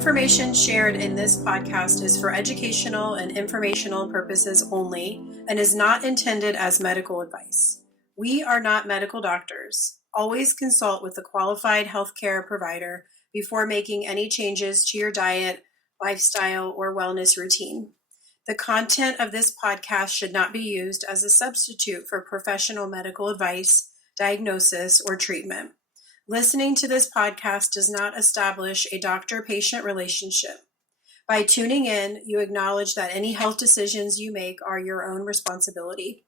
information shared in this podcast is for educational and informational purposes only and is not intended as medical advice. We are not medical doctors. Always consult with a qualified healthcare provider before making any changes to your diet, lifestyle, or wellness routine. The content of this podcast should not be used as a substitute for professional medical advice, diagnosis, or treatment. Listening to this podcast does not establish a doctor-patient relationship. By tuning in, you acknowledge that any health decisions you make are your own responsibility.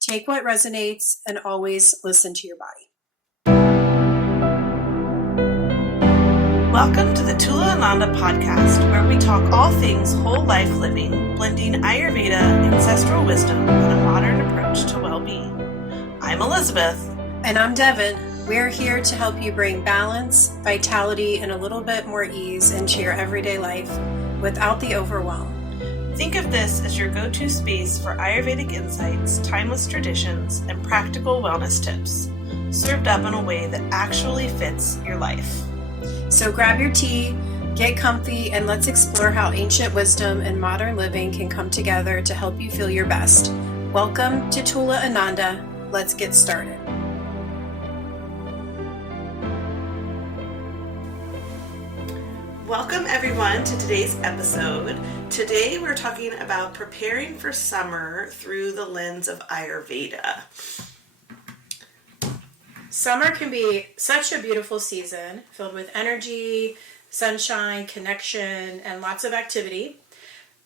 Take what resonates and always listen to your body. Welcome to the Tula Ananda podcast, where we talk all things whole life living, blending Ayurveda, ancestral wisdom, and a modern approach to well-being. I'm Elizabeth. And I'm Devon. We're here to help you bring balance, vitality, and a little bit more ease into your everyday life without the overwhelm. Think of this as your go-to space for Ayurvedic insights, timeless traditions, and practical wellness tips, served up in a way that actually fits your life. So grab your tea, get comfy, and let's explore how ancient wisdom and modern living can come together to help you feel your best. Welcome to Tula Ananda. Let's get started. Welcome everyone to today's episode. Today we're talking about preparing for summer through the lens of Ayurveda. Summer can be such a beautiful season filled with energy, sunshine, connection, and lots of activity.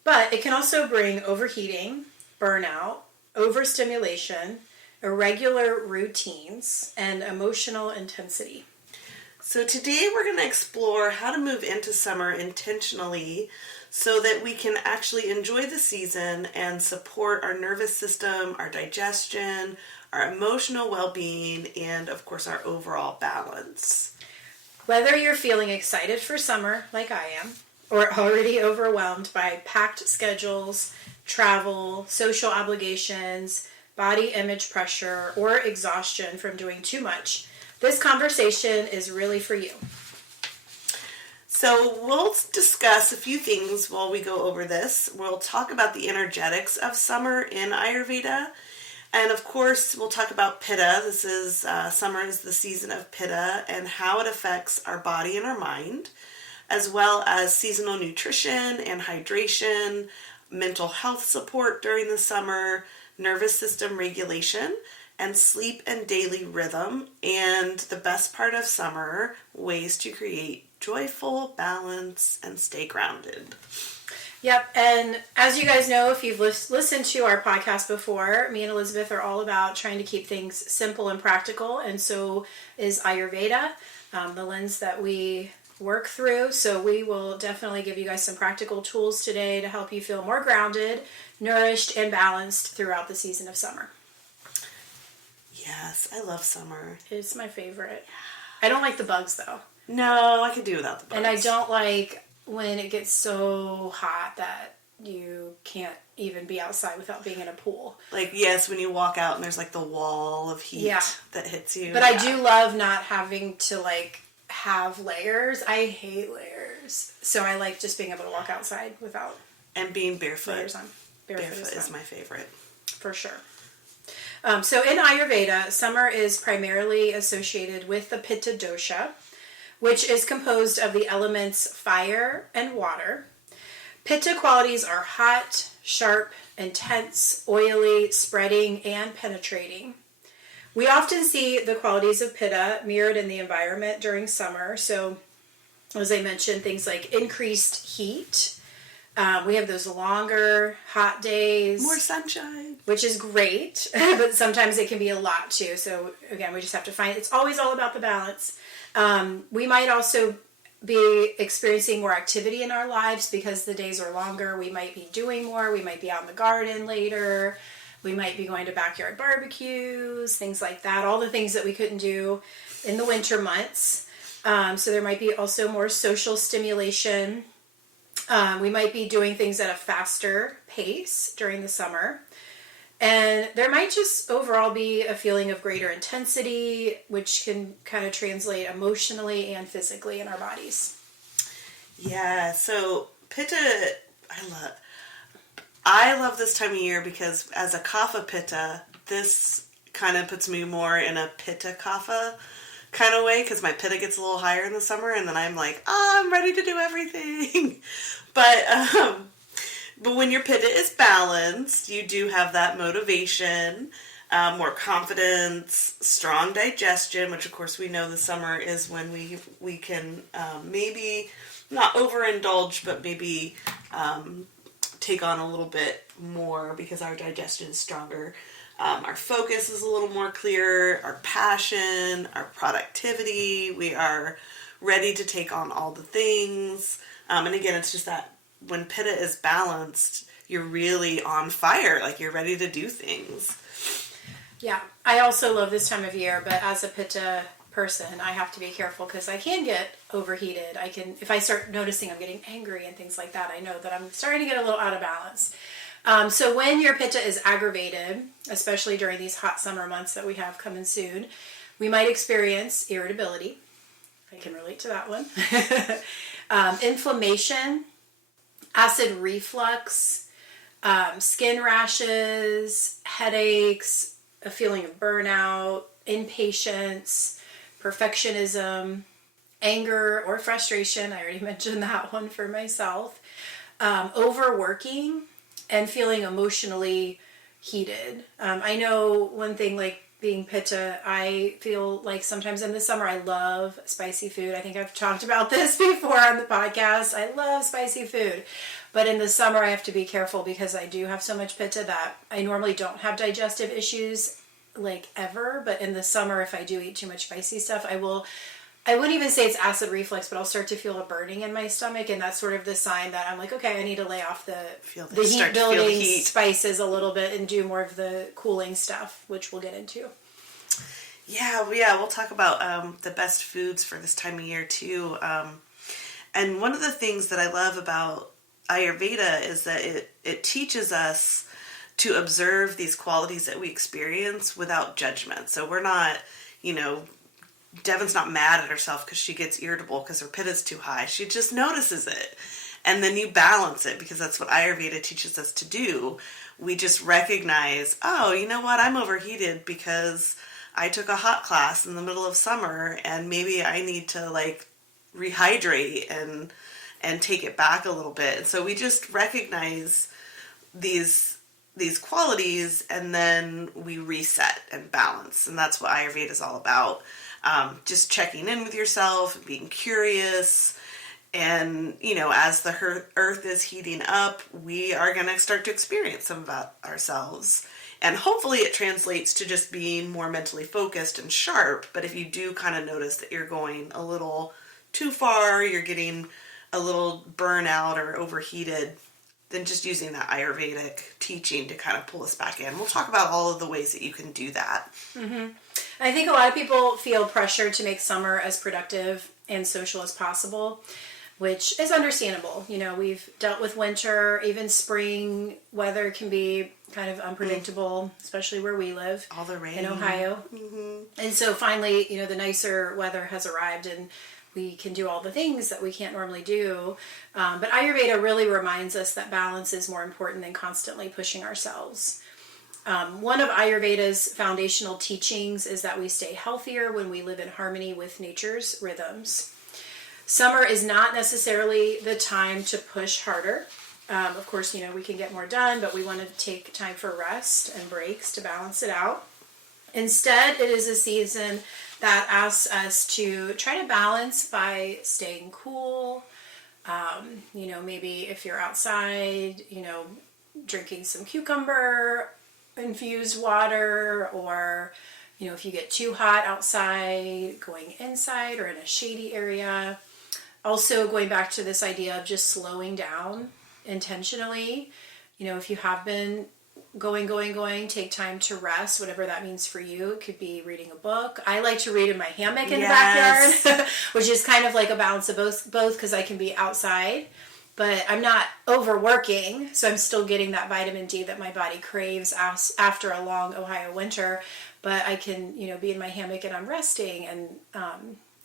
But it can also bring overheating, burnout, overstimulation, irregular routines, and emotional intensity. So today we're going to explore how to move into summer intentionally so that we can actually enjoy the season and support our nervous system, our digestion, our emotional well-being, and of course our overall balance. Whether you're feeling excited for summer like I am, or already overwhelmed by packed schedules, travel, social obligations, body image pressure, or exhaustion from doing too much, this conversation is really for you. So we'll discuss a few things while we go over this. We'll talk about the energetics of summer in Ayurveda. And of course, we'll talk about pitta. This is summer is the season of pitta and how it affects our body and our mind, as well as seasonal nutrition and hydration, mental health support during the summer, nervous system regulation, and sleep and daily rhythm, and the best part of summer, ways to create joyful balance and stay grounded. Yep, and as you guys know, if you've listened to our podcast before, me and Elizabeth are all about trying to keep things simple and practical, and so is Ayurveda, the lens that we work through. So we will definitely give you guys some practical tools today to help you feel more grounded, nourished, and balanced throughout the season of summer. Yes, I love summer. It's my favorite. I don't like the bugs, though. No, I could do without the bugs. And I don't like when it gets so hot that you can't even be outside without being in a pool. Like, yes, when you walk out and there's like the wall of heat that hits you. But I do love not having to like have layers. I hate layers. So I like just being able to walk outside without and being barefoot. Layers on. Barefoot is my favorite. For sure. So in Ayurveda, summer is primarily associated with the pitta dosha, which is composed of the elements fire and water. Pitta qualities are hot, sharp, intense, oily, spreading, and penetrating. We often see the qualities of pitta mirrored in the environment during summer. So, as I mentioned, things like increased heat. We have those longer, hot days. More sunshine. Which is great, but sometimes it can be a lot too. So, again, we just have to find, it's always all about the balance. We might also be experiencing more activity in our lives because the days are longer. We might be doing more. We might be out in the garden later. We might be going to backyard barbecues, things like that. All the things that we couldn't do in the winter months. So there might be also more social stimulation. We might be doing things at a faster pace during the summer. And there might just overall be a feeling of greater intensity, which can kind of translate emotionally and physically in our bodies. Yeah, so pitta, I love this time of year because as a kapha pitta, this kind of puts me more in a pitta kapha kind of way because my pitta gets a little higher in the summer, and then I'm like, I'm ready to do everything. but but when your pitta is balanced, you do have that motivation, more confidence, strong digestion, which of course we know the summer is when we can maybe not overindulge, but maybe take on a little bit more because our digestion is stronger. Our focus is a little more clear, our passion, our productivity, we are ready to take on all the things. And again, it's just that when pitta is balanced, you're really on fire, like you're ready to do things. Yeah, I also love this time of year, but as a pitta person, I have to be careful because I can get overheated. If I start noticing I'm getting angry and things like that, I know that I'm starting to get a little out of balance. So when your pitta is aggravated, especially during these hot summer months that we have coming soon, we might experience irritability. I can relate to that one. Inflammation, acid reflux, skin rashes, headaches, a feeling of burnout, impatience, perfectionism, anger or frustration. I already mentioned that one for myself. Overworking and feeling emotionally heated. I know one thing, like being pitta, I feel like sometimes in the summer I love spicy food. I think I've talked about this before on the podcast. I love spicy food. But in the summer I have to be careful because I do have so much pitta that I normally don't have digestive issues like ever. But in the summer, if I do eat too much spicy stuff, I wouldn't even say it's acid reflux, but I'll start to feel a burning in my stomach, and that's sort of the sign that I'm like, okay, I need to lay off the heat-building spices a little bit and do more of the cooling stuff, which we'll get into. Yeah, we'll talk about the best foods for this time of year too. And one of the things that I love about Ayurveda is that it teaches us to observe these qualities that we experience without judgment. So we're not, Devon's not mad at herself because she gets irritable because her pitta is too high. She just notices it. And then you balance it because that's what Ayurveda teaches us to do. We just recognize, oh, you know what? I'm overheated because I took a hot class in the middle of summer and maybe I need to rehydrate and take it back a little bit. And so we just recognize these qualities and then we reset and balance. And that's what Ayurveda is all about. Just checking in with yourself and being curious. And, as the earth is heating up, we are going to start to experience some about ourselves. And hopefully it translates to just being more mentally focused and sharp. But if you do kind of notice that you're going a little too far, you're getting a little burnout or overheated, then just using that Ayurvedic teaching to kind of pull us back in. We'll talk about all of the ways that you can do that. Mm-hmm. I think a lot of people feel pressure to make summer as productive and social as possible, which is understandable. We've dealt with winter, even spring weather can be kind of unpredictable, especially where we live. All the rain. In Ohio. Mm-hmm. And so finally, the nicer weather has arrived and we can do all the things that we can't normally do. But Ayurveda really reminds us that balance is more important than constantly pushing ourselves. One of Ayurveda's foundational teachings is that we stay healthier when we live in harmony with nature's rhythms. Summer is not necessarily the time to push harder. Of course, we can get more done, but we want to take time for rest and breaks to balance it out. Instead, it is a season that asks us to try to balance by staying cool. Maybe if you're outside, drinking some cucumber infused water, or if you get too hot outside, going inside or in a shady area. Also going back to this idea of just slowing down intentionally. If you have been going, take time to rest, whatever that means for you. It could be reading a book. I like to read in my hammock in the backyard, which is kind of like a balance of both because I can be outside, but I'm not overworking, so I'm still getting that vitamin D that my body craves after a long Ohio winter, but I can, be in my hammock and I'm resting and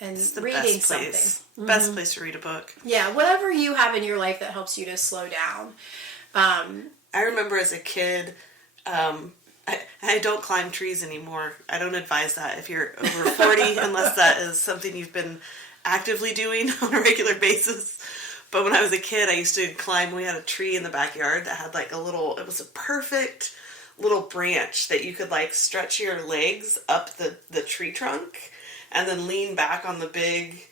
and It's the reading best place. something. Best place to read a book. Yeah, whatever you have in your life that helps you to slow down. I remember as a kid, I don't climb trees anymore. I don't advise that if you're over 40, unless that is something you've been actively doing on a regular basis. But when I was a kid, I used to climb. We had a tree in the backyard that had like it was a perfect little branch that you could like stretch your legs up the tree trunk and then lean back on the big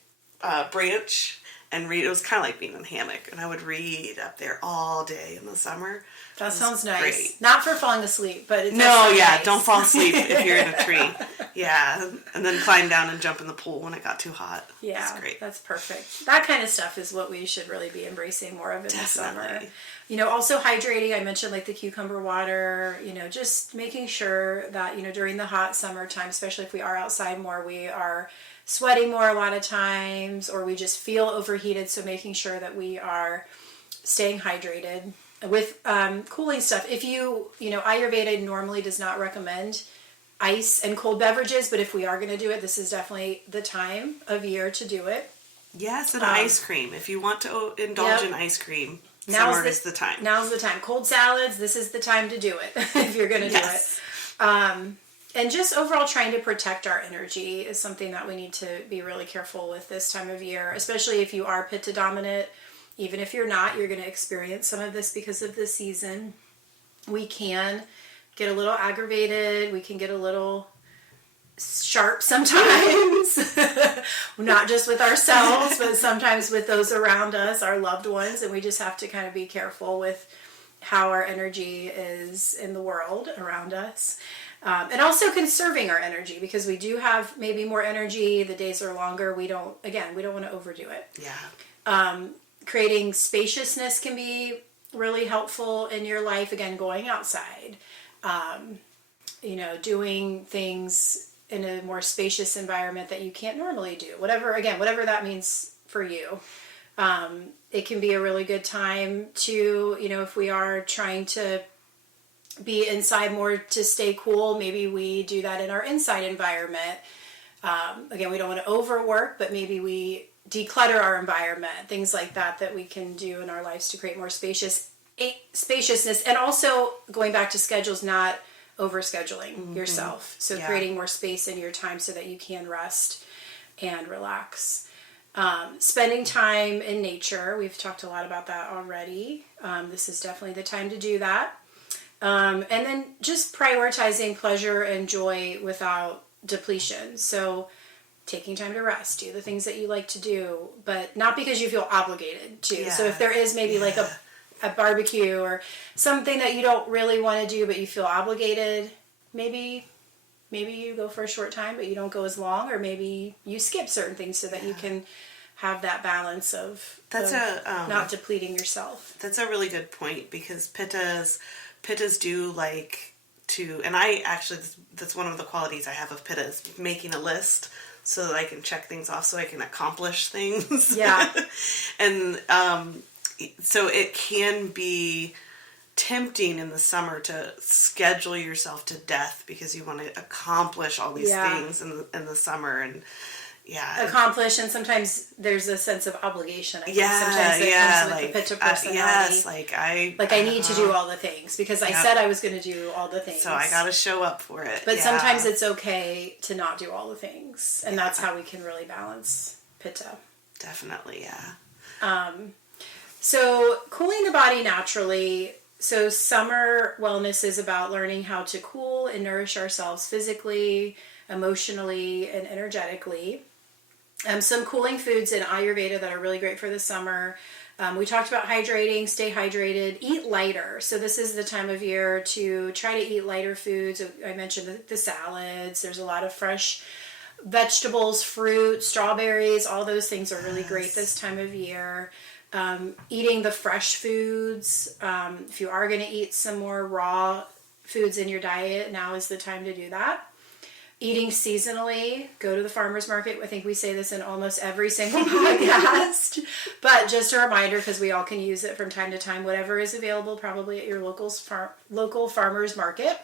branch and read. It was kind of like being in a hammock, and I would read up there all day in the summer. That sounds nice. Great. Not for falling asleep, but it does No, yeah, nice. don't fall asleep if you're in a tree. Yeah, and then climb down and jump in the pool when it got too hot. Yeah, that's great. That's perfect. That kind of stuff is what we should really be embracing more of in the summer. Definitely. Also hydrating. I mentioned like the cucumber water, just making sure that, during the hot summertime, especially if we are outside more, we are sweating more a lot of times, or we just feel overheated. So making sure that we are staying hydrated with cooling stuff. If Ayurveda normally does not recommend ice and cold beverages, but if we are going to do it, this is definitely the time of year to do it. Yes, and ice cream. If you want to indulge in ice cream, summer is the time. Now's the time. Cold salads, this is the time to do it if you're going to do it. And just overall trying to protect our energy is something that we need to be really careful with this time of year, especially if you are pitta dominant. Even if you're not, you're going to experience some of this because of the season. We can get a little aggravated. We can get a little sharp sometimes. Not just with ourselves, but sometimes with those around us, our loved ones. And we just have to kind of be careful with how our energy is in the world around us. And also conserving our energy, because we do have maybe more energy. The days are longer. We don't want to overdo it. Yeah. Creating spaciousness can be really helpful in your life. Again, going outside, doing things in a more spacious environment that you can't normally do. Whatever that means for you. It can be a really good time to, if we are trying to be inside more to stay cool, maybe we do that in our inside environment. Again, we don't want to overwork, but maybe we declutter our environment, things like that we can do in our lives to create more spaciousness. And also going back to schedules, not overscheduling yourself. So creating more space in your time so that you can rest and relax. Spending time in nature. We've talked a lot about that already. This is definitely the time to do that. And then just prioritizing pleasure and joy without depletion. So taking time to rest, do the things that you like to do, but not because you feel obligated to. So if there is maybe like a barbecue or something that you don't really want to do, but you feel obligated, maybe you go for a short time, but you don't go as long, or maybe you skip certain things so that you can have that balance of not depleting yourself. That's a really good point, because pittas do like to, and I actually, that's one of the qualities I have of pitta, is making a list so that I can check things off, so I can accomplish things. Yeah. And so it can be tempting in the summer to schedule yourself to death because you want to accomplish all these things in the summer, and accomplish, and sometimes there's a sense of obligation. I think sometimes it comes with the pitta personality. I need to do all the things because I said I was going to do all the things. So I got to show up for it. But sometimes it's okay to not do all the things, and that's how we can really balance pitta. Definitely, yeah. So cooling the body naturally. So summer wellness is about learning how to cool and nourish ourselves physically, emotionally, and energetically. Some cooling foods in Ayurveda that are really great for the summer. We talked about hydrating, stay hydrated, eat lighter. So this is the time of year to try to eat lighter foods. I mentioned the salads. There's a lot of fresh vegetables, fruit, strawberries. All those things are really great this time of year. Eating the fresh foods. If you are going to eat some more raw foods in your diet, now is the time to do that. Eating seasonally, go to the farmer's market. I think we say this in almost every single podcast, but just a reminder, because we all can use it from time to time. Whatever is available, probably at your local farmer's market,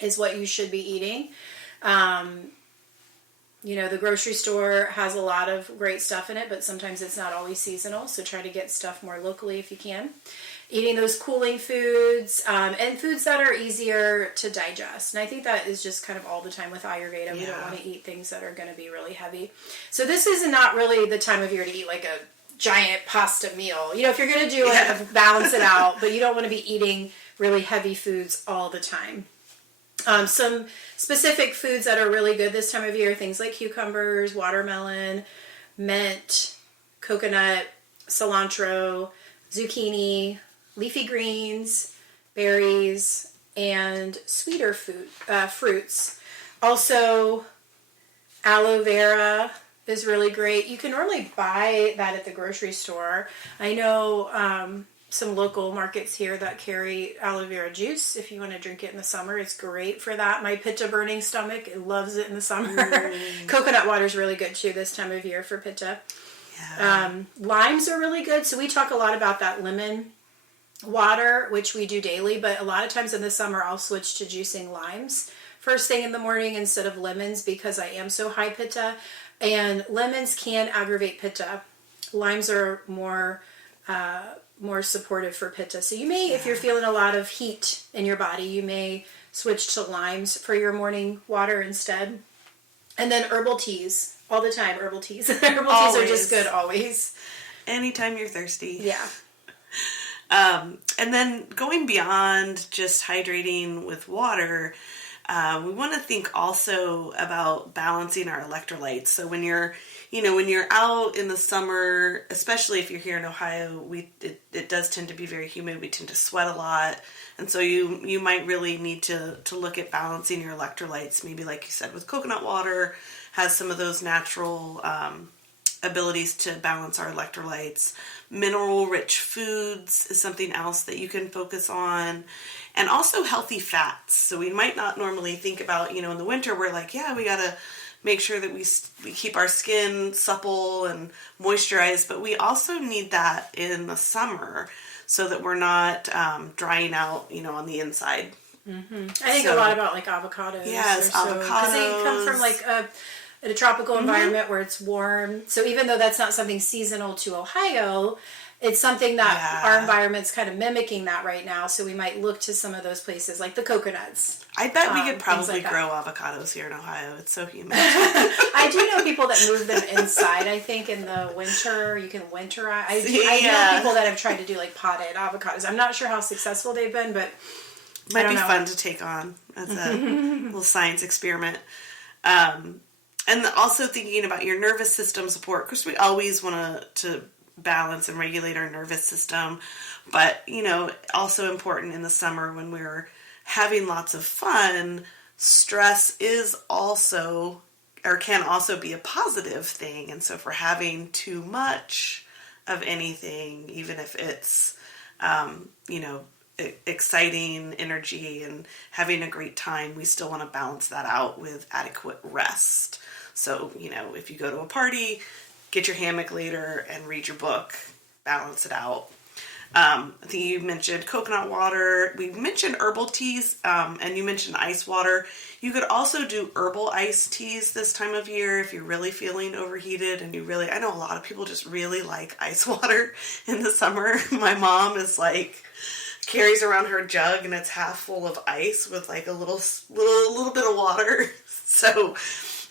is what you should be eating. The grocery store has a lot of great stuff in it, but sometimes it's not always seasonal, so try to get stuff more locally if you can. Eating those cooling foods, and foods that are easier to digest. And I think that is just kind of all the time with Ayurveda. We don't want to eat things that are going to be really heavy. So this is not really the time of year to eat like a giant pasta meal. If you're going to do it, balance it out, but you don't want to be eating really heavy foods all the time. Some specific foods that are really good this time of year, things like cucumbers, watermelon, mint, coconut, cilantro, zucchini, leafy greens, berries, and sweeter fruits. Also, aloe vera is really great. You can normally buy that at the grocery store. I know some local markets here that carry aloe vera juice. If you want to drink it in the summer, it's great for that. My pitta burning stomach, it loves it in the summer. Coconut water is really good too this time of year for pitta. Yeah. Limes are really good. So we talk a lot about that lemon water, which we do daily, but a lot of times in the summer I'll switch to juicing limes first thing in the morning instead of lemons because I am so high pitta, and lemons can aggravate pitta. Limes are more supportive for pitta. So you may, if you're feeling a lot of heat in your body, you may switch to limes for your morning water instead. And then herbal teas, all the time, herbal teas. Herbal teas are just good always. Anytime you're thirsty. Yeah. And then going beyond just hydrating with water, we want to think also about balancing our electrolytes. So when you're out in the summer, especially if you're here in Ohio, it does tend to be very humid. We tend to sweat a lot. And so you might really need to look at balancing your electrolytes. Maybe like you said, with coconut water, has some of those natural abilities to balance our electrolytes. Mineral-rich foods is something else that you can focus on. And also healthy fats. So we might not normally think about, in the winter, we're like, we got to make sure that we keep our skin supple and moisturized. But we also need that in the summer so that we're not drying out, on the inside. Mm-hmm. I think a lot about like avocados. Yes, avocados. Because they come from like a tropical environment where it's warm. So even though that's not something seasonal to Ohio, it's something that our environment's kind of mimicking that right now. So we might look to some of those places like the coconuts. I bet we could probably grow avocados here in Ohio. It's so humid. I do know people that move them inside. I think in the winter you can winterize. I know people that have tried to do like potted avocados. I'm not sure how successful they've been, but might be fun to take on as a little science experiment. And also thinking about your nervous system support. Of course, we always want to balance and regulate our nervous system, but also important in the summer when we're having lots of fun. Stress is also, or can also be, a positive thing. And so if we're having too much of anything, even if it's exciting energy and having a great time, we still want to balance that out with adequate rest. So if you go to a party, get your hammock later and read your book, balance it out. I think you mentioned coconut water. We mentioned herbal teas, and you mentioned ice water. You could also do herbal iced teas this time of year if you're really feeling overheated and I know a lot of people just really like ice water in the summer. My mom is carries around her jug and it's half full of ice with a little bit of water. So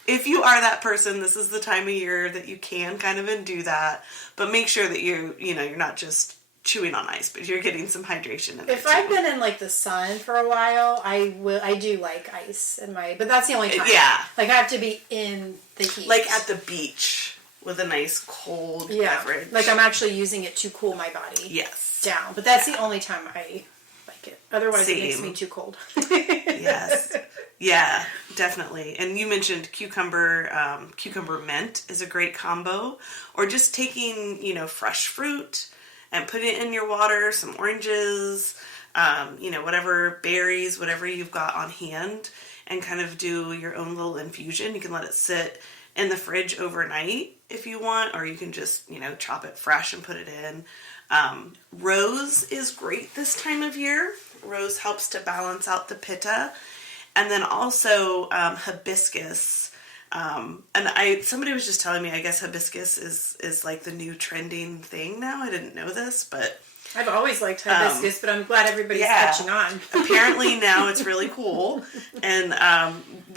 if you are that person, this is the time of year that you can kind of do that, but make sure that you're not just chewing on ice, but you're getting some hydration in there. If I've been in the sun for a while, I do like ice but that's the only time. Yeah. I have to be in the heat. At the beach with a nice cold beverage. I'm actually using it to cool my body down. But that's the only time I like it. Otherwise it makes me too cold. Yes. Yeah, definitely. And you mentioned cucumber mint is a great combo. Or just taking, fresh fruit and putting it in your water, some oranges, whatever berries, whatever you've got on hand, and kind of do your own little infusion. You can let it sit in the fridge overnight if you want, or you can just, chop it fresh and put it in. Rose is great this time of year. Rose helps to balance out the pitta. And then also hibiscus And somebody was just telling me, I guess hibiscus is like the new trending thing now. I didn't know this, but I've always liked hibiscus, but I'm glad everybody's catching on. Apparently now it's really cool. And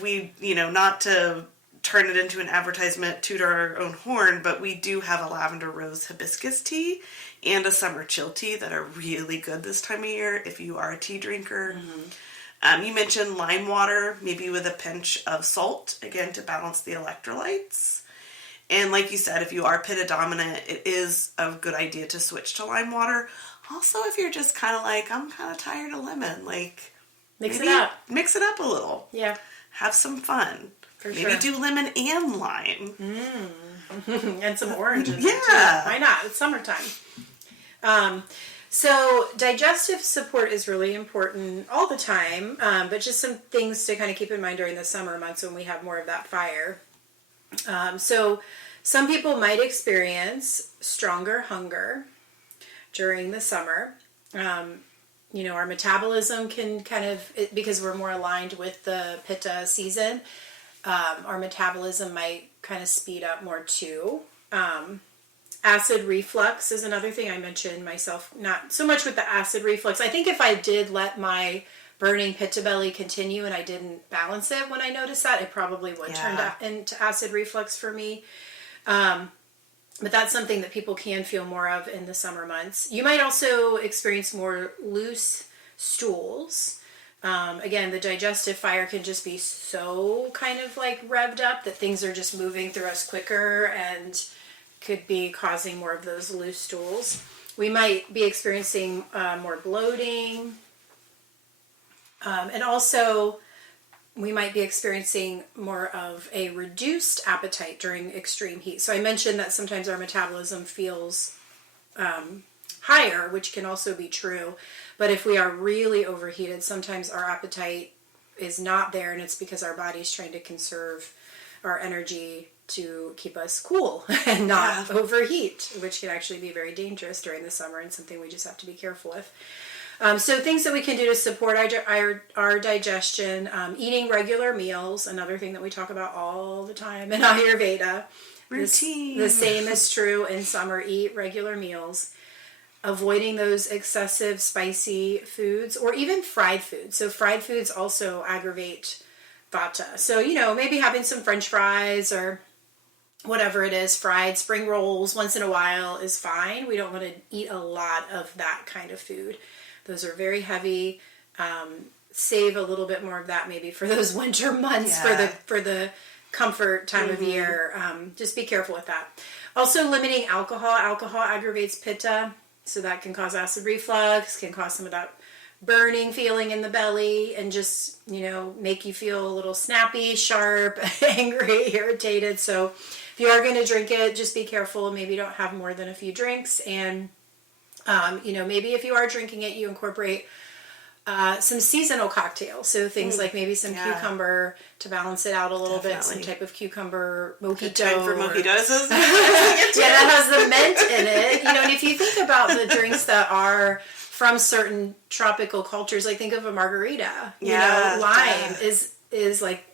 we, not to turn it into an advertisement, toot our own horn, but we do have a lavender rose hibiscus tea and a summer chill tea that are really good this time of year if you are a tea drinker. You mentioned lime water, maybe with a pinch of salt, again, to balance the electrolytes. And like you said, if you are pitta dominant, it is a good idea to switch to lime water. Also, if you're just kind of like, I'm kind of tired of lemon, like... Mix it up. Mix it up a little. Yeah. Have some fun. Maybe do lemon and lime. And some orange in there, too. Why not? It's summertime. So digestive support is really important all the time, but just some things to kind of keep in mind during the summer months when we have more of that fire. So some people might experience stronger hunger during the summer. Our metabolism can kind of, because we're more aligned with the pitta season, our metabolism might kind of speed up more too. Acid reflux is another thing I mentioned myself, not so much with the acid reflux. I think if I did let my burning pitta belly continue and I didn't balance it when I noticed that, it probably would turn into acid reflux for me. But that's something that people can feel more of in the summer months. You might also experience more loose stools. Again, the digestive fire can just be so kind of like revved up that things are just moving through us quicker and could be causing more of those loose stools. We might be experiencing more bloating. And also, we might be experiencing more of a reduced appetite during extreme heat. So I mentioned that sometimes our metabolism feels higher, which can also be true. But if we are really overheated, sometimes our appetite is not there, and it's because our body's trying to conserve our energy to keep us cool and not overheat, which can actually be very dangerous during the summer and something we just have to be careful with. So things that we can do to support our digestion, eating regular meals, another thing that we talk about all the time in Ayurveda. Routine. The same is true in summer. Eat regular meals. Avoiding those excessive spicy foods or even fried foods. So fried foods also aggravate vata. So, maybe having some French fries or whatever it is, fried spring rolls once in a while is fine. We don't want to eat a lot of that kind of food. Those are very heavy. Save a little bit more of that maybe for those winter months for the comfort time of year. Just be careful with that. Also limiting alcohol. Alcohol aggravates pitta, so that can cause acid reflux, can cause some of that burning feeling in the belly, and just, make you feel a little snappy, sharp, angry, irritated. So if you are going to drink it, just be careful. Maybe don't have more than a few drinks. And, maybe if you are drinking it, you incorporate some seasonal cocktails. So things like maybe some cucumber to balance it out a little bit, some type of cucumber mojito. Good time for mojitos. That has the mint in it. And if you think about the drinks that are from certain tropical cultures, like think of a margarita. Lime is like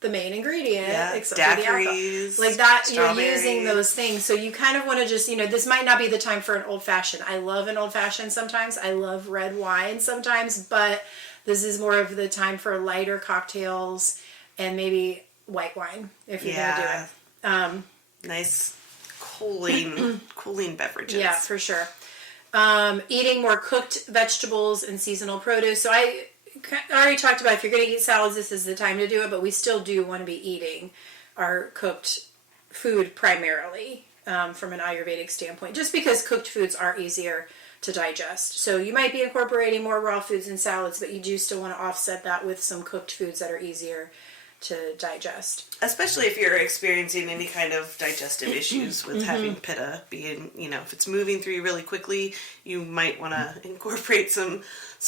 the main ingredient, except for the alcohol. Like that, you're using those things. So you kind of want to just, this might not be the time for an old fashioned. I love an old fashioned sometimes. I love red wine sometimes, but this is more of the time for lighter cocktails and maybe white wine if you're going to do it. Nice cooling beverages. Yeah, for sure. Eating more cooked vegetables and seasonal produce. So I already talked about if you're going to eat salads, this is the time to do it, but we still do want to be eating our cooked food primarily from an Ayurvedic standpoint, just because cooked foods are easier to digest. So you might be incorporating more raw foods and salads, but you do still want to offset that with some cooked foods that are easier to digest. Especially if you're experiencing any kind of digestive issues with having pitta being, if it's moving through you really quickly, you might want to incorporate some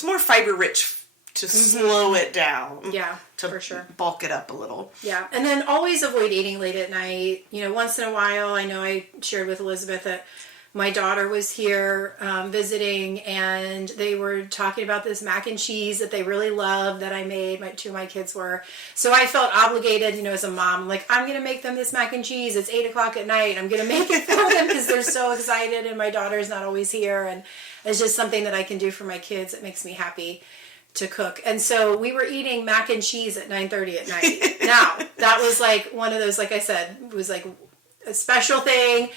more fiber-rich to slow it down. Yeah, to for sure. Bulk it up a little. Yeah, and then always avoid eating late at night. Once in a while, I know I shared with Elizabeth that my daughter was here visiting, and they were talking about this mac and cheese that they really loved that I made. Two of my kids were. So I felt obligated, as a mom, like, I'm going to make them this mac and cheese. It's 8:00 at night. I'm going to make it for them because they're so excited, and my daughter's not always here. And it's just something that I can do for my kids. It makes me happy to cook. And so we were eating mac and cheese at 9:30 at night. Now, that was like one of those, like I said, it was like a special thing.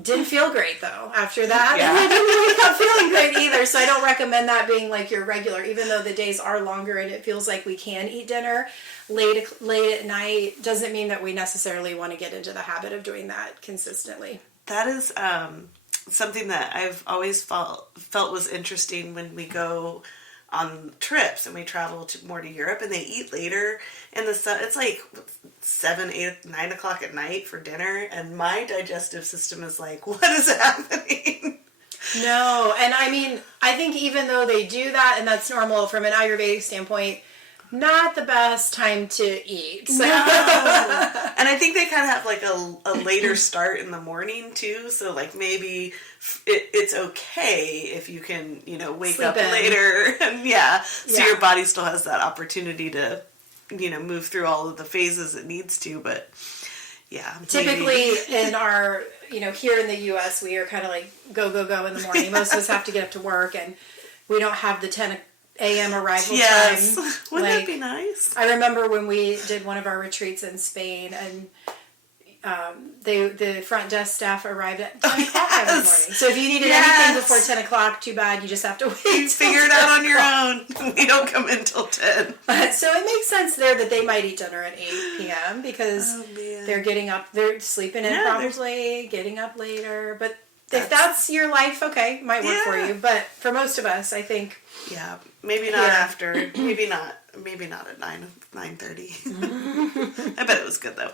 Didn't feel great though after that. Yeah. And I didn't wake up feeling great either. So I don't recommend that being like your regular, even though the days are longer and it feels like we can eat dinner late at night, doesn't mean that we necessarily want to get into the habit of doing that consistently. That is something that I've always felt was interesting when we go on trips and we travel more to Europe, and they eat later in the sun. It's like 7, 8, 9 o'clock at night for dinner, and my digestive system is like, what is happening? No, and I mean, I think even though they do that, and that's normal from an Ayurvedic standpoint, not the best time to eat. So. No. And I think they kind of have like a later start in the morning too. So like maybe it's okay if you can, wake Sleep up in. later. And so your body still has that opportunity to, move through all of the phases it needs to. But typically in our, here in the U.S., we are kind of like go in the morning. Most of us have to get up to work, and we don't have the 10 a.m. arrival time. Wouldn't that be nice? I remember when we did one of our retreats in Spain, and the front desk staff arrived at 10 o'clock every morning. So if you needed anything before 10 o'clock, too bad. You just have to wait. You figure it out on your own. We don't come in till 10. So it makes sense there that they might eat dinner at 8 p.m. because they're getting up, they're sleeping in probably, getting up later. But if that's your life, okay, might work for you. But for most of us, I think... Yeah, maybe not after. Maybe not at 9:30. I bet it was good though.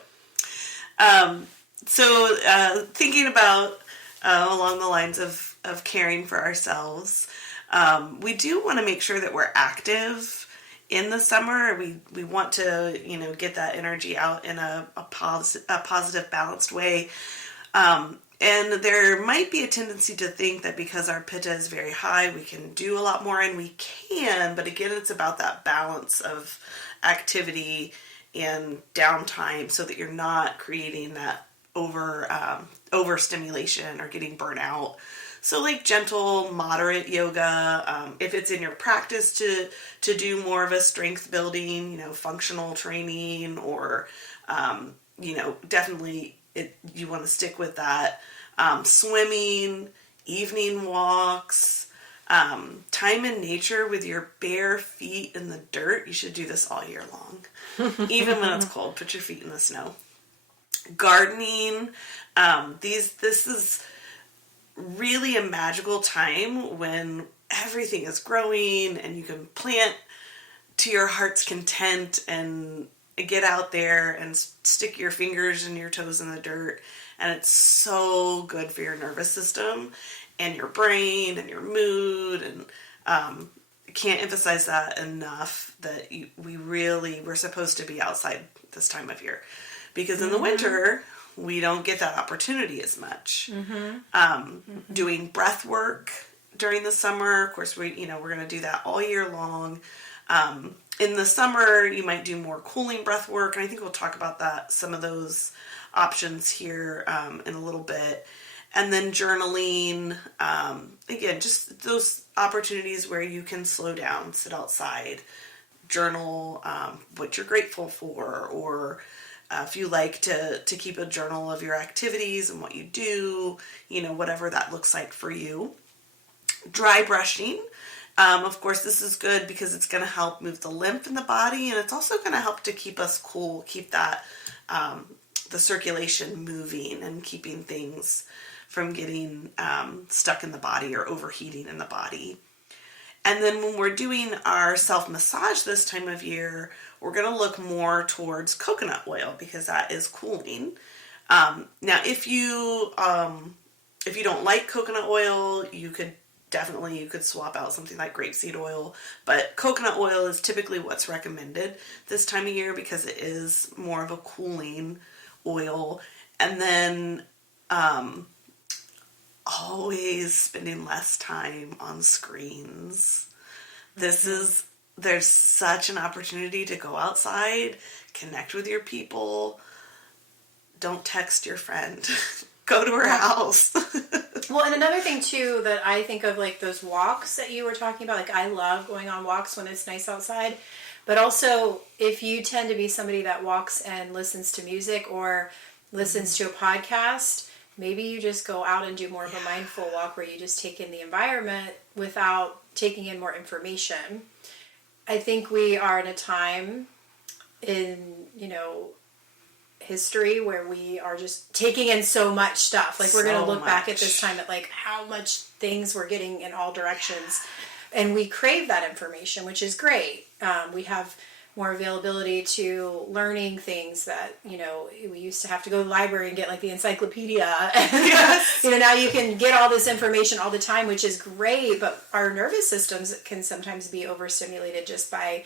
So thinking about along the lines of caring for ourselves, we do want to make sure that we're active in the summer. We want to get that energy out in a positive, balanced way. And there might be a tendency to think that because our pitta is very high, we can do a lot more, and we can, but again, it's about that balance of activity and downtime so that you're not creating that overstimulation or getting burnt out. So like gentle, moderate yoga, if it's in your practice to do more of a strength building, functional training, or, definitely you want to stick with that. Swimming, evening walks, time in nature with your bare feet in the dirt. You should do this all year long. Even when it's cold, put your feet in the snow. Gardening. This is really a magical time when everything is growing and you can plant to your heart's content and get out there and stick your fingers and your toes in the dirt. And it's so good for your nervous system and your brain and your mood. And can't emphasize that enough, that we're supposed to be outside this time of year. Because in the winter, we don't get that opportunity as much. Doing breath work during the summer, of course, we're going to do that all year long. In the summer, you might do more cooling breath work, and I think we'll talk about that, some of those options here in a little bit. And then journaling, again, just those opportunities where you can slow down, sit outside, journal what you're grateful for, or if you like to keep a journal of your activities and what you do, whatever that looks like for you. Dry brushing. Of course, this is good because it's going to help move the lymph in the body, and it's also going to help to keep us cool, keep that the circulation moving and keeping things from getting stuck in the body or overheating in the body. And then when we're doing our self-massage this time of year, we're going to look more towards coconut oil because that is cooling. Now, if you don't like coconut oil, you could swap out something like grapeseed oil, but coconut oil is typically what's recommended this time of year because it is more of a cooling oil. And then always spending less time on screens. There's such an opportunity to go outside, connect with your people. Don't text your friend. Go to her house. Well, and another thing too that I think of, like those walks that you were talking about, like I love going on walks when it's nice outside, but also if you tend to be somebody that walks and listens to music or listens to a podcast, maybe you just go out and do more of a mindful walk where you just take in the environment without taking in more information. I think we are in a time in, history where we are just taking in so much stuff. Like we're going to look back at this time at like how much things we're getting in all directions. And we crave that information, which is great. We have more availability to learning things that, we used to have to go to the library and get like the encyclopedia. Yes. Now you can get all this information all the time, which is great, but our nervous systems can sometimes be overstimulated just by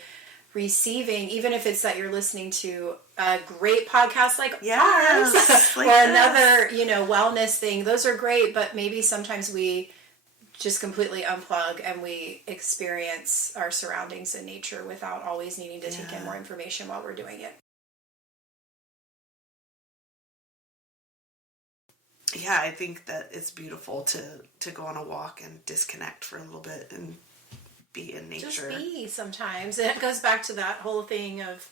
receiving, even if it's that you're listening to a great podcast like ours or another, wellness thing. Those are great, but maybe sometimes we just completely unplug and we experience our surroundings in nature without always needing to take in more information while we're doing it. Yeah, I think that it's beautiful to go on a walk and disconnect for a little bit and be in nature. Just be sometimes. And it goes back to that whole thing of,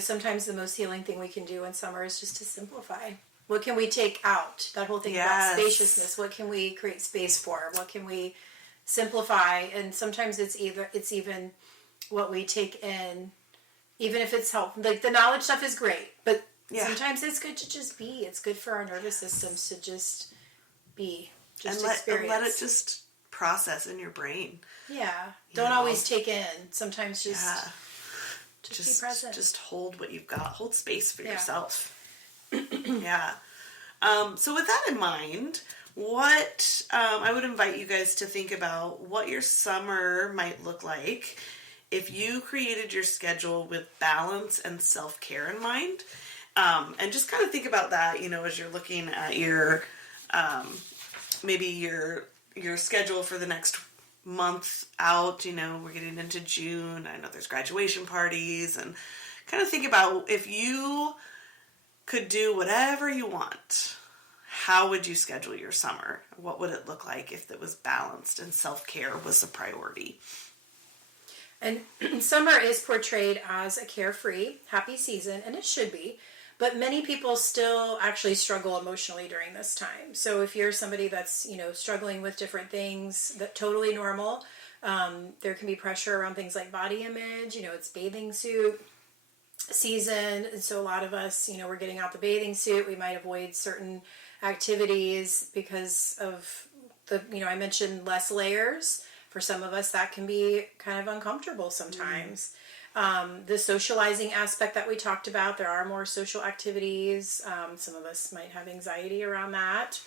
sometimes the most healing thing we can do in summer is just to simplify. What can we take out? That whole thing about spaciousness. What can we create space for? What can we simplify? And sometimes it's even what we take in, even if it's helpful. Like the knowledge stuff is great, but sometimes it's good to just be. It's good for our nervous systems to just be, just experience. And let it just process in your brain. Yeah. Don't always take in. Sometimes just be present. Just hold what you've got. Hold space for yourself. Yeah. So with that in mind, what I would invite you guys to think about what your summer might look like if you created your schedule with balance and self-care in mind. And just kind of think about that, as you're looking at your maybe your schedule for the next month out. We're getting into June. I know there's graduation parties, and kind of think about if you could do whatever you want, how would you schedule your summer? What would it look like if it was balanced and self-care was a priority? And summer is portrayed as a carefree, happy season, and it should be. But many people still actually struggle emotionally during this time. So if you're somebody that's, struggling with different things, that's totally normal. There can be pressure around things like body image. It's bathing suit season. And so a lot of us, we're getting out the bathing suit. We might avoid certain activities because of I mentioned less layers. For some of us, that can be kind of uncomfortable sometimes. The socializing aspect that we talked about, there are more social activities. Some of us might have anxiety around that.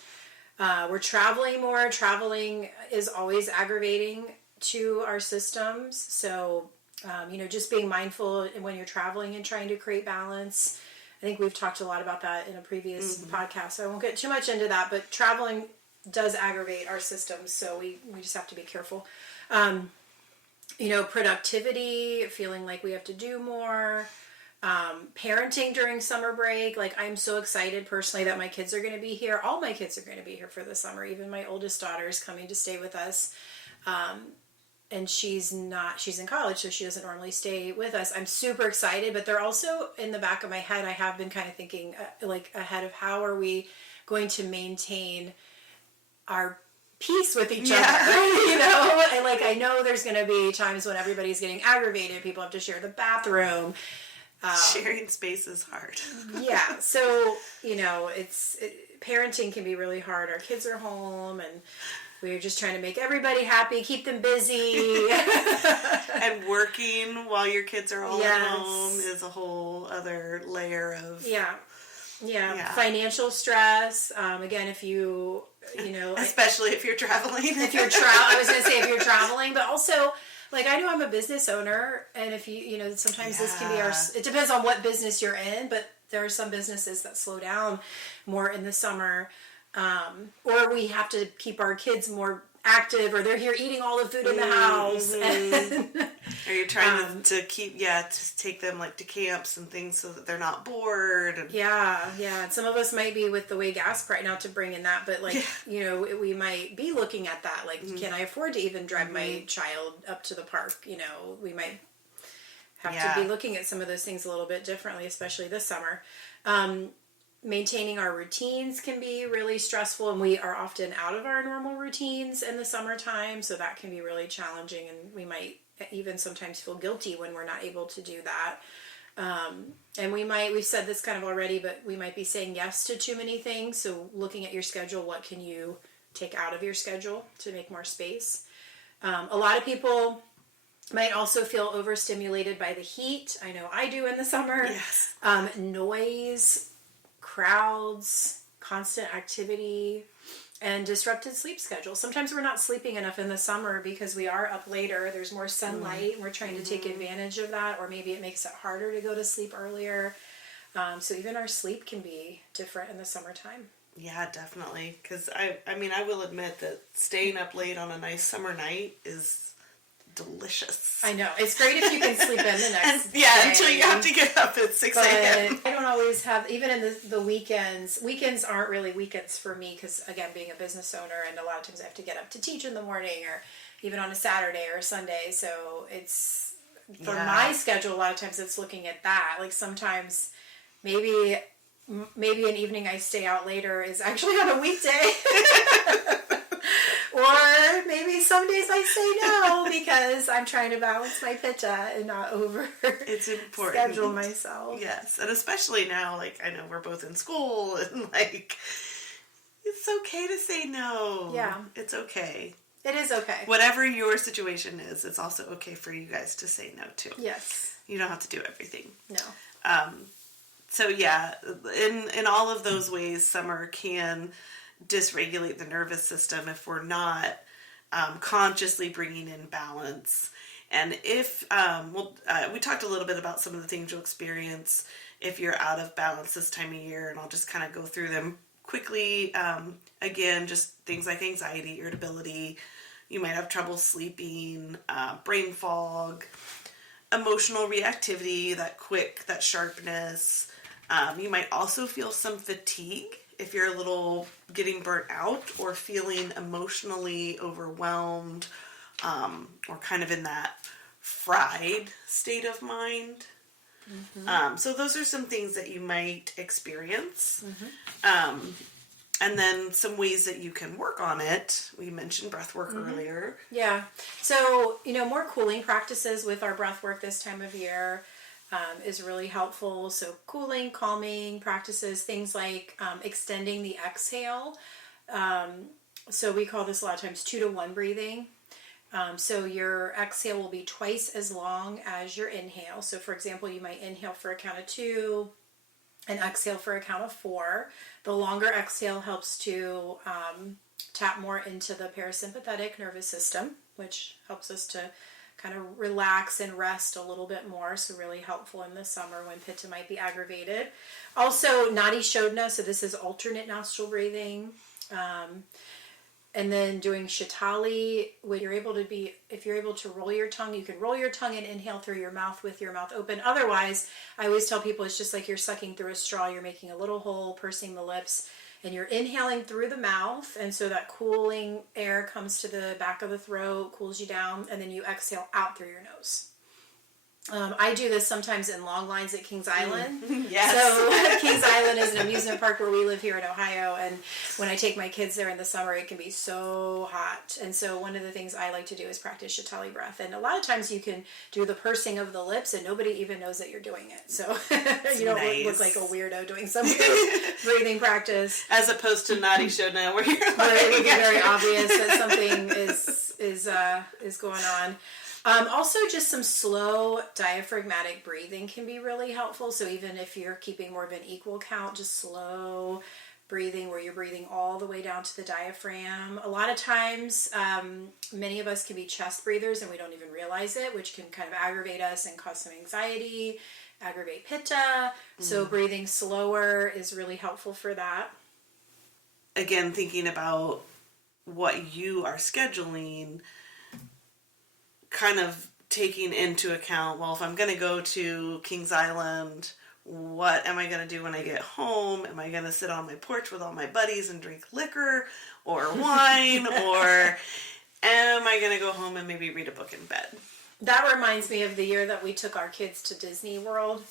We're traveling more. Traveling is always aggravating to our systems. So, just being mindful when you're traveling and trying to create balance. I think we've talked a lot about that in a previous podcast, so I won't get too much into that, but traveling does aggravate our systems, so we just have to be careful. Productivity, feeling like we have to do more, parenting during summer break. Like, I'm so excited personally that my kids are going to be here. All my kids are going to be here for the summer. Even my oldest daughter is coming to stay with us. And she's in college, so she doesn't normally stay with us. I'm super excited, but they're also in the back of my head. I have been kind of thinking ahead of how are we going to maintain our peace with each other, and I know there's going to be times when everybody's getting aggravated. People have to share the bathroom. Sharing space is hard. Yeah. So, parenting can be really hard. Our kids are home and we're just trying to make everybody happy, keep them busy. And working while your kids are all at home is a whole other layer of... Yeah. Financial stress. Again, if you especially if you're traveling. I was going to say if you're traveling, but also, I know I'm a business owner, and if sometimes this can be it depends on what business you're in, but there are some businesses that slow down more in the summer. or we have to keep our kids more active, or they're here eating all the food in the house. Or you're trying to keep, to take them like to camps and things so that they're not bored. And... Yeah. Some of us might be with the way gas price, not to bring in that, but like, we might be looking at that. Like, can I afford to even drive my child up to the park? We might have to be looking at some of those things a little bit differently, especially this summer. Maintaining our routines can be really stressful, and we are often out of our normal routines in the summertime, so that can be really challenging, and we might even sometimes feel guilty when we're not able to do that. And we've said this kind of already, but we might be saying yes to too many things. So looking at your schedule, what can you take out of your schedule to make more space? A lot of people might also feel overstimulated by the heat. I know I do in the summer. Yes. Noise, crowds, constant activity, and disrupted sleep schedule. Sometimes we're not sleeping enough in the summer because we are up later. There's more sunlight, and we're trying to take advantage of that, or maybe it makes it harder to go to sleep earlier. So even our sleep can be different in the summertime. Yeah, definitely. Because I will admit that staying up late on a nice summer night is delicious. I know. It's great if you can sleep in the next day. Until you have to get up at 6 a.m. I don't always have, even in the weekends aren't really weekends for me because, again, being a business owner, and a lot of times I have to get up to teach in the morning, or even on a Saturday or a Sunday. So it's, for my schedule, a lot of times it's looking at that. Like sometimes maybe an evening I stay out later is actually on a weekday. Or maybe some days I say no because I'm trying to balance my pitta and not it's important. schedule myself. Yes, and especially now, like, I know we're both in school, and like, it's okay to say no. Yeah. It's okay. It is okay. Whatever your situation is, it's also okay for you guys to say no too. Yes. You don't have to do everything. No. So yeah, in all of those ways, summer can dysregulate the nervous system if we're not consciously bringing in balance. And if we talked a little bit about some of the things you'll experience if you're out of balance this time of year, and I'll just kind of go through them quickly. Again, just things like anxiety, irritability, you might have trouble sleeping, brain fog, emotional reactivity, that sharpness. You might also feel some fatigue if you're a little getting burnt out or feeling emotionally overwhelmed, or kind of in that fried state of mind. So those are some things that you might experience. And then some ways that you can work on it. We mentioned breath work earlier. Yeah. So, more cooling practices with our breath work this time of year is really helpful. So cooling, calming practices, things like extending the exhale. So we call this a lot of times 2-to-1 breathing. So your exhale will be twice as long as your inhale. So for example, you might inhale for a count of 2 and exhale for a count of 4. The longer exhale helps to tap more into the parasympathetic nervous system, which helps us to kind of relax and rest a little bit more. So really helpful in the summer when pitta might be aggravated. Also nadi shodhana, so this is alternate nostril breathing. And then doing shitali, if you're able to roll your tongue, you can roll your tongue and inhale through your mouth with your mouth open. Otherwise, I always tell people it's just like you're sucking through a straw. You're making a little hole, pursing the lips, and you're inhaling through the mouth. And so that cooling air comes to the back of the throat, cools you down, and then you exhale out through your nose. I do this sometimes in long lines at Kings Island. Yes. So Kings Island is an amusement park where we live here in Ohio, and when I take my kids there in the summer, it can be so hot. And so one of the things I like to do is practice shitali breath. And a lot of times you can do the pursing of the lips and nobody even knows that you're doing it. So you don't look like a weirdo doing some breathing practice. As opposed to nadi shodhana where you're like, it would be very obvious that something is going on. Also, just some slow diaphragmatic breathing can be really helpful. So even if you're keeping more of an equal count, just slow breathing where you're breathing all the way down to the diaphragm. A lot of times, many of us can be chest breathers and we don't even realize it, which can kind of aggravate us and cause some anxiety, aggravate pitta. So breathing slower is really helpful for that. again, thinking about what you are scheduling, kind of taking into account, well, if I'm going to go to Kings Island, what am I going to do when I get home? Am I going to sit on my porch with all my buddies and drink liquor or wine? Or am I going to go home and maybe read a book in bed? That reminds me of the year that we took our kids to Disney World,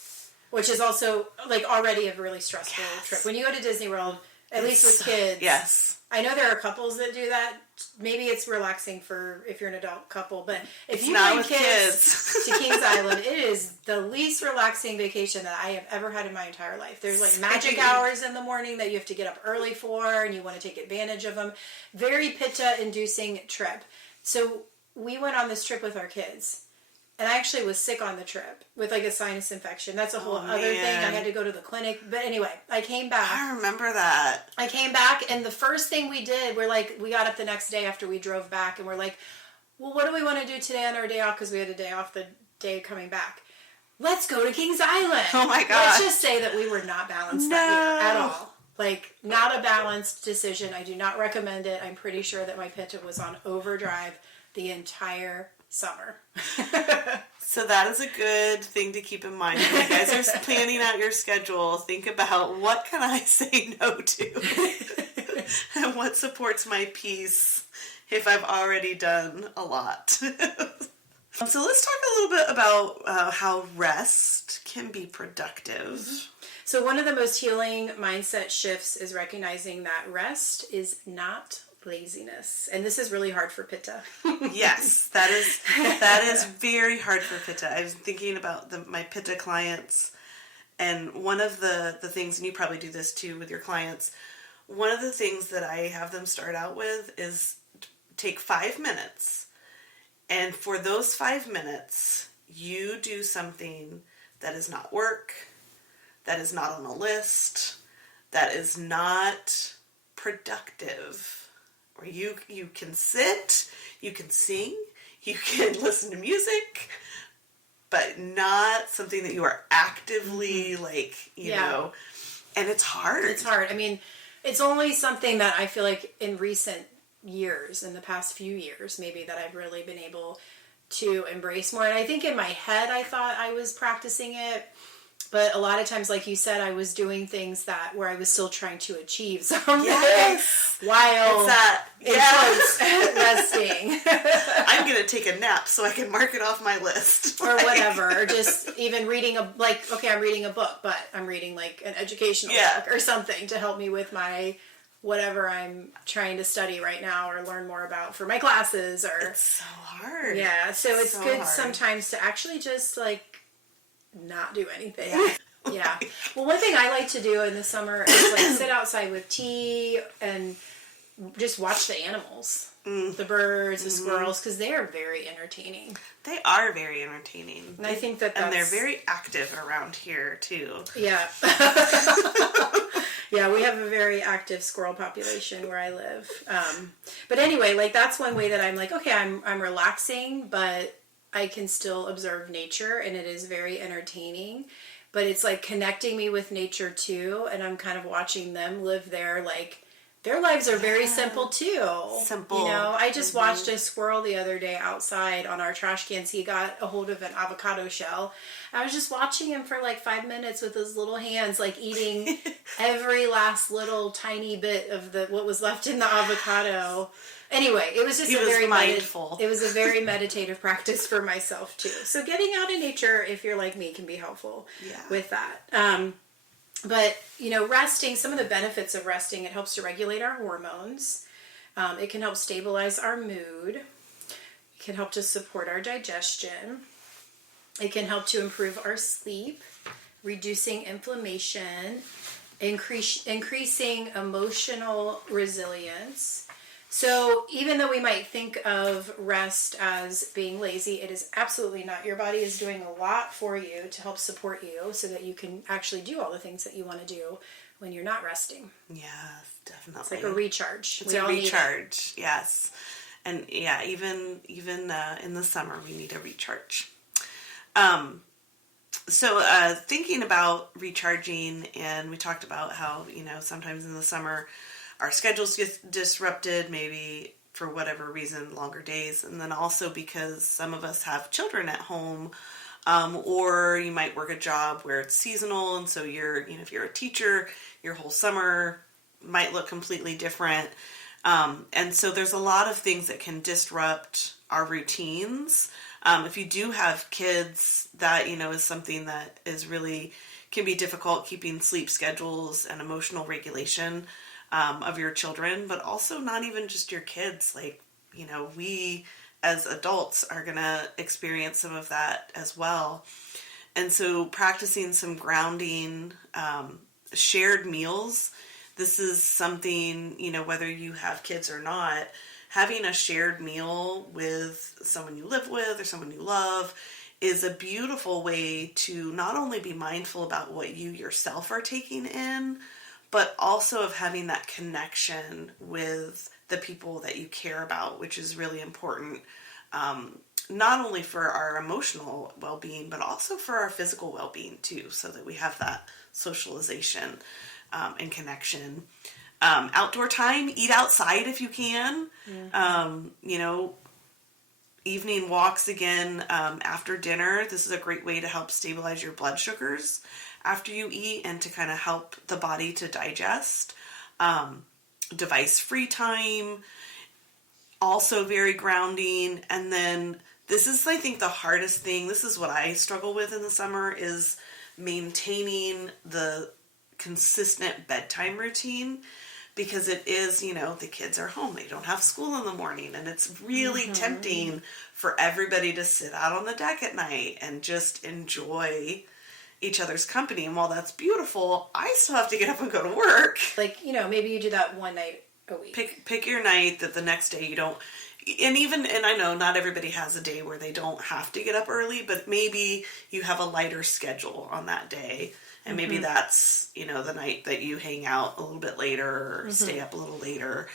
which is also like already a really stressful trip. When you go to Disney World, at least with kids. Yes. I know there are couples that do that. Maybe it's relaxing for if you're an adult couple, but if you not bring with kids to Kings Island, it is the least relaxing vacation that I have ever had in my entire life. There's like magic hours in the morning that you have to get up early for, and you want to take advantage of them. Very pitta-inducing trip. So we went on this trip with our kids. And I actually was sick on the trip with like a sinus infection. That's a whole other thing. I had to go to the clinic. But anyway, I came back. I remember that. I came back, and the first thing we did, we got up the next day after we drove back, and we're like, well, what do we want to do today on our day off? Because we had a day off the day coming back. Let's go to Kings Island. Oh my God. Let's just say that we were not balanced that year at all. Like, not a balanced decision. I do not recommend it. I'm pretty sure that my pitta was on overdrive the entire summer. So that is a good thing to keep in mind. When you guys are planning out your schedule, think about what can I say no to? And what supports my peace if I've already done a lot. So let's talk a little bit about how rest can be productive. So one of the most healing mindset shifts is recognizing that rest is not laziness. And this is really hard for pitta. Yes, that is very hard for pitta. I was thinking about my pitta clients, and one of the things, and you probably do this too with your clients, one of the things that I have them start out with is take 5 minutes, and for those 5 minutes, you do something that is not work, that is not on a list, that is not productive. Where you can sit, you can sing, you can listen to music, but not something that you are actively you know, and it's hard. It's hard. I mean, it's only something that I feel like in recent years, in the past few years, maybe, that I've really been able to embrace more. And I think in my head, I thought I was practicing it. But a lot of times, like you said, I was doing things where I was still trying to achieve something while resting. I'm going to take a nap so I can mark it off my list. Or whatever. Or just even reading I'm reading a book, but I'm reading like an educational book or something to help me with my whatever I'm trying to study right now or learn more about for my classes. Or it's so hard. Yeah, so it's so good sometimes to actually just not do anything. Yeah. Well, one thing I like to do in the summer is sit outside with tea and just watch the animals, the birds, the squirrels, because they are very entertaining. They are very entertaining. And I think that's... And they're very active around here, too. Yeah. Yeah, we have a very active squirrel population where I live. But anyway, that's one way that I'm okay, I'm relaxing, but I can still observe nature, and it is very entertaining, but it's connecting me with nature too, and I'm kind of watching them live their lives are very simple too. Simple. You know, I just watched a squirrel the other day outside on our trash cans. He got a hold of an avocado shell. I was just watching him for 5 minutes with his little hands, eating every last little tiny bit of what was left in the avocado. Anyway, it was just very mindful. It was a very meditative practice for myself too. So getting out in nature, if you're like me, can be helpful with that. But resting, some of the benefits of resting, it helps to regulate our hormones. It can help stabilize our mood. It can help to support our digestion. It can help to improve our sleep, reducing inflammation, increasing emotional resilience. So even though we might think of rest as being lazy, it is absolutely not. Your body is doing a lot for you to help support you so that you can actually do all the things that you want to do when you're not resting. Yes, definitely. It's like a recharge. It's a recharge, yes. And yeah, even in the summer, we need a recharge. So thinking about recharging, and we talked about how, sometimes in the summer, our schedules get disrupted, maybe for whatever reason, longer days. And then also because some of us have children at home, or you might work a job where it's seasonal. And so if you're a teacher, your whole summer might look completely different. And so there's a lot of things that can disrupt our routines. If you do have kids, that, is something that is really can be difficult, keeping sleep schedules and emotional regulation of your children, but also not even just your kids. Like, we as adults are going to experience some of that as well. And so practicing some grounding, shared meals. This is something, whether you have kids or not, having a shared meal with someone you live with or someone you love is a beautiful way to not only be mindful about what you yourself are taking in, but also of having that connection with the people that you care about, which is really important, not only for our emotional well-being, but also for our physical well-being too, so that we have that socialization and connection. Outdoor time, eat outside if you can. Mm-hmm. Evening walks again after dinner. This is a great way to help stabilize your blood sugars after you eat and to kind of help the body to digest. Device-free time, also very grounding. And then this is, I think, the hardest thing. This is what I struggle with in the summer, is maintaining the consistent bedtime routine, because it is, the kids are home. They don't have school in the morning, and it's really tempting for everybody to sit out on the deck at night and just enjoy each other's company. And while that's beautiful, I still have to get up and go to work. Like, maybe you do that one night a week. Pick your night that the next day you don't. And I know not everybody has a day where they don't have to get up early, but maybe you have a lighter schedule on that day. And maybe that's, the night that you hang out a little bit later or stay up a little later.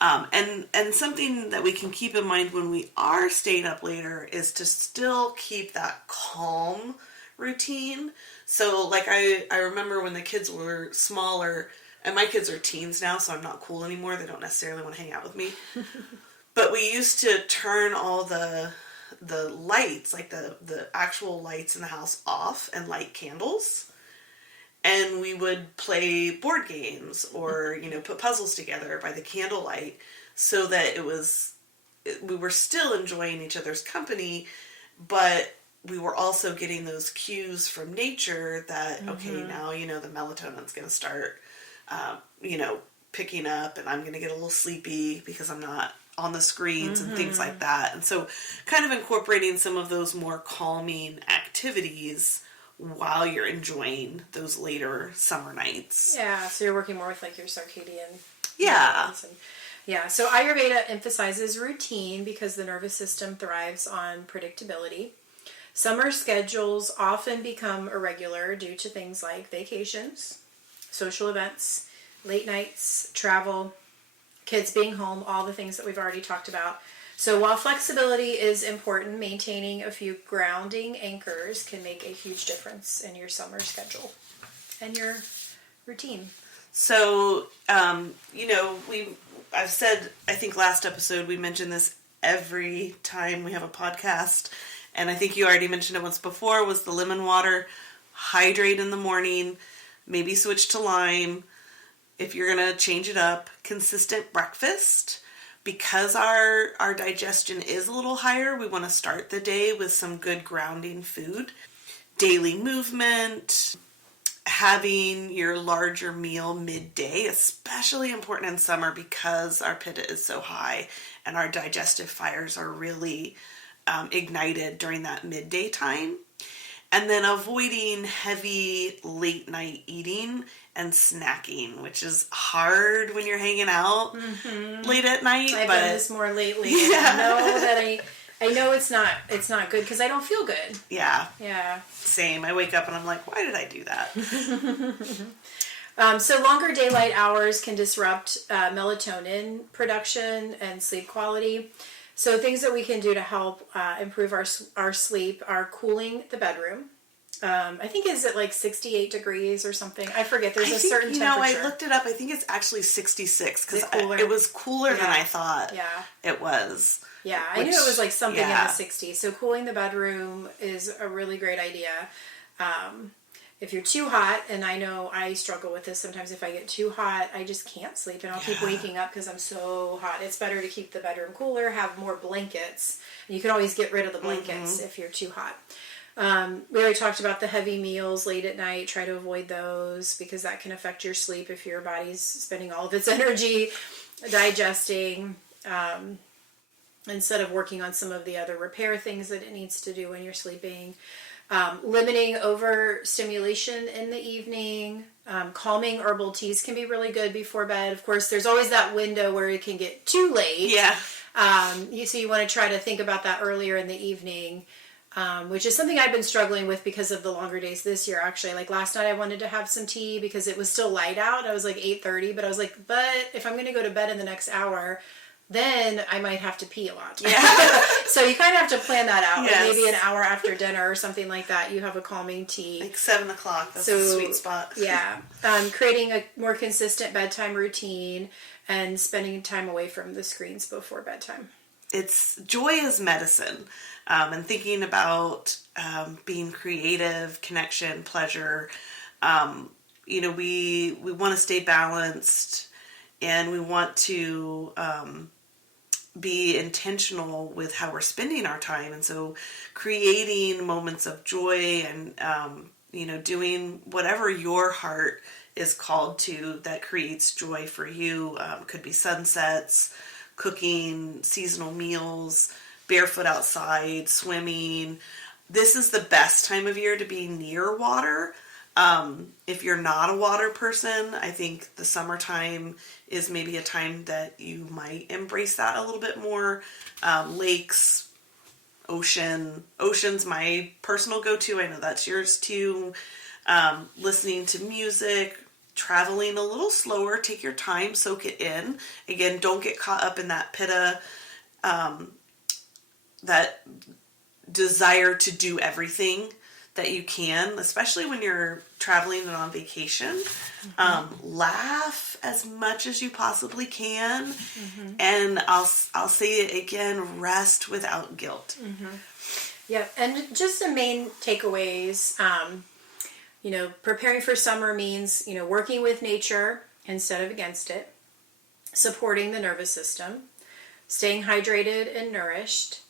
And something that we can keep in mind when we are staying up later is to still keep that calm routine. So like I remember when the kids were smaller, and my kids are teens now, so I'm not cool anymore. They don't necessarily want to hang out with me. But we used to turn all the lights, like the actual lights in the house, off and light candles. And we would play board games or, put puzzles together by the candlelight, so that we were still enjoying each other's company, but we were also getting those cues from nature that, okay, now, the melatonin's going to start, picking up, and I'm going to get a little sleepy because I'm not on the screens and things like that. And so kind of incorporating some of those more calming activities while you're enjoying those later summer nights. Yeah, so you're working more with like your circadian. Yeah. So Ayurveda emphasizes routine because the nervous system thrives on predictability. Summer schedules often become irregular due to things like vacations, social events, late nights, travel, kids being home, all the things that we've already talked about. So while flexibility is important, maintaining a few grounding anchors can make a huge difference in your summer schedule and your routine. So, I've said, I think last episode we mentioned this every time we have a podcast, and I think you already mentioned it once before, was the lemon water. Hydrate in the morning, maybe switch to lime. If you're going to change it up, consistent breakfast. Because our digestion is a little higher, we want to start the day with some good grounding food. Daily movement, having your larger meal midday, especially important in summer because our pitta is so high and our digestive fires are really ignited during that midday time. And then avoiding heavy late night eating and snacking, which is hard when you're hanging out late at night. I've done this more lately. Yeah. I know it's not good because I don't feel good. Yeah. Yeah. Same. I wake up and I'm like, why did I do that? So longer daylight hours can disrupt melatonin production and sleep quality. So things that we can do to help improve our sleep are cooling the bedroom. I think is it like 68 degrees or something? I forget. There's I a think, certain you know, temperature. I looked it up. I think it's actually 66 because cooler? it was cooler than Yeah. I thought Yeah. it was. Yeah, I knew it was like something in yeah. the 60s. So cooling the bedroom is a really great idea. If you're too hot, and I know I struggle with this sometimes, if I get too hot, I just can't sleep and I'll keep waking up because I'm so hot. It's better to keep the bedroom cooler, have more blankets. And you can always get rid of the blankets if you're too hot. We already talked about the heavy meals late at night. Try to avoid those because that can affect your sleep if your body's spending all of its energy digesting instead of working on some of the other repair things that it needs to do when you're sleeping. Limiting overstimulation in the evening. Calming herbal teas can be really good before bed. Of course, there's always that window where it can get too late. Yeah. So you want to try to think about that earlier in the evening. Which is something I've been struggling with because of the longer days this year, actually. Like last night I wanted to have some tea because it was still light out. I was like 8:30, but I was like, but if I'm going to go to bed in the next hour, then I might have to pee a lot. Yeah. So you kind of have to plan that out. Yes. Like maybe an hour after dinner or something like that, you have a calming tea. Like 7 o'clock. That's a sweet spot. Yeah. Creating a more consistent bedtime routine and spending time away from the screens before bedtime. It's joy is medicine. And thinking about being creative, connection, pleasure. We want to stay balanced and we want to be intentional with how we're spending our time. And so creating moments of joy and, doing whatever your heart is called to that creates joy for you. Could be sunsets, cooking, seasonal meals, barefoot outside, swimming. This is the best time of year to be near water. If you're not a water person, I think the summertime is maybe a time that you might embrace that a little bit more. Lakes, ocean's my personal go-to. I know that's yours too. Listening to music, traveling a little slower, take your time, soak it in. Again, don't get caught up in that pitta, that desire to do everything that you can, especially when you're traveling and on vacation. Laugh as much as you possibly can. And I'll say it again, rest without guilt. Yeah, and just some main takeaways. Preparing for summer means, working with nature instead of against it, supporting the nervous system, staying hydrated and nourished,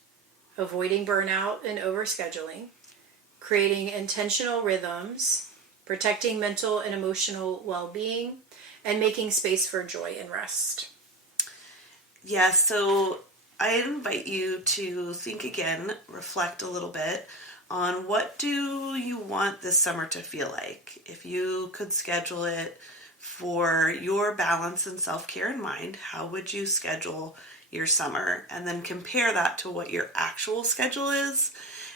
avoiding burnout and overscheduling, creating intentional rhythms, protecting mental and emotional well-being, and making space for joy and rest. Yeah, so I invite you to think again, reflect a little bit on what do you want this summer to feel like. If you could schedule it for your balance and self-care in mind, how would you schedule your summer? And then compare that to what your actual schedule is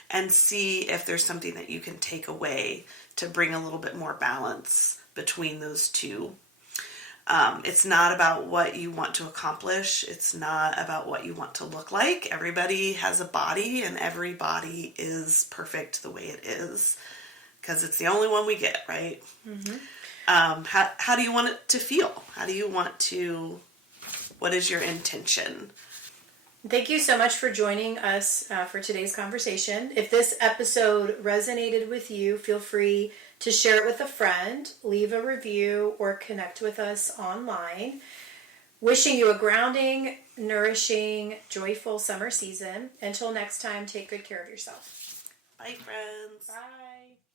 and see if there's something that you can take away to bring a little bit more balance between those two. It's not about what you want to accomplish. It's not about what you want to look like. Everybody has a body and every body is perfect the way it is because it's the only one we get, right? How do you want it to feel? What is your intention? Thank you so much for joining us for today's conversation. If this episode resonated with you, feel free to share it with a friend, leave a review, or connect with us online. Wishing you a grounding, nourishing, joyful summer season. Until next time, take good care of yourself. Bye, friends. Bye.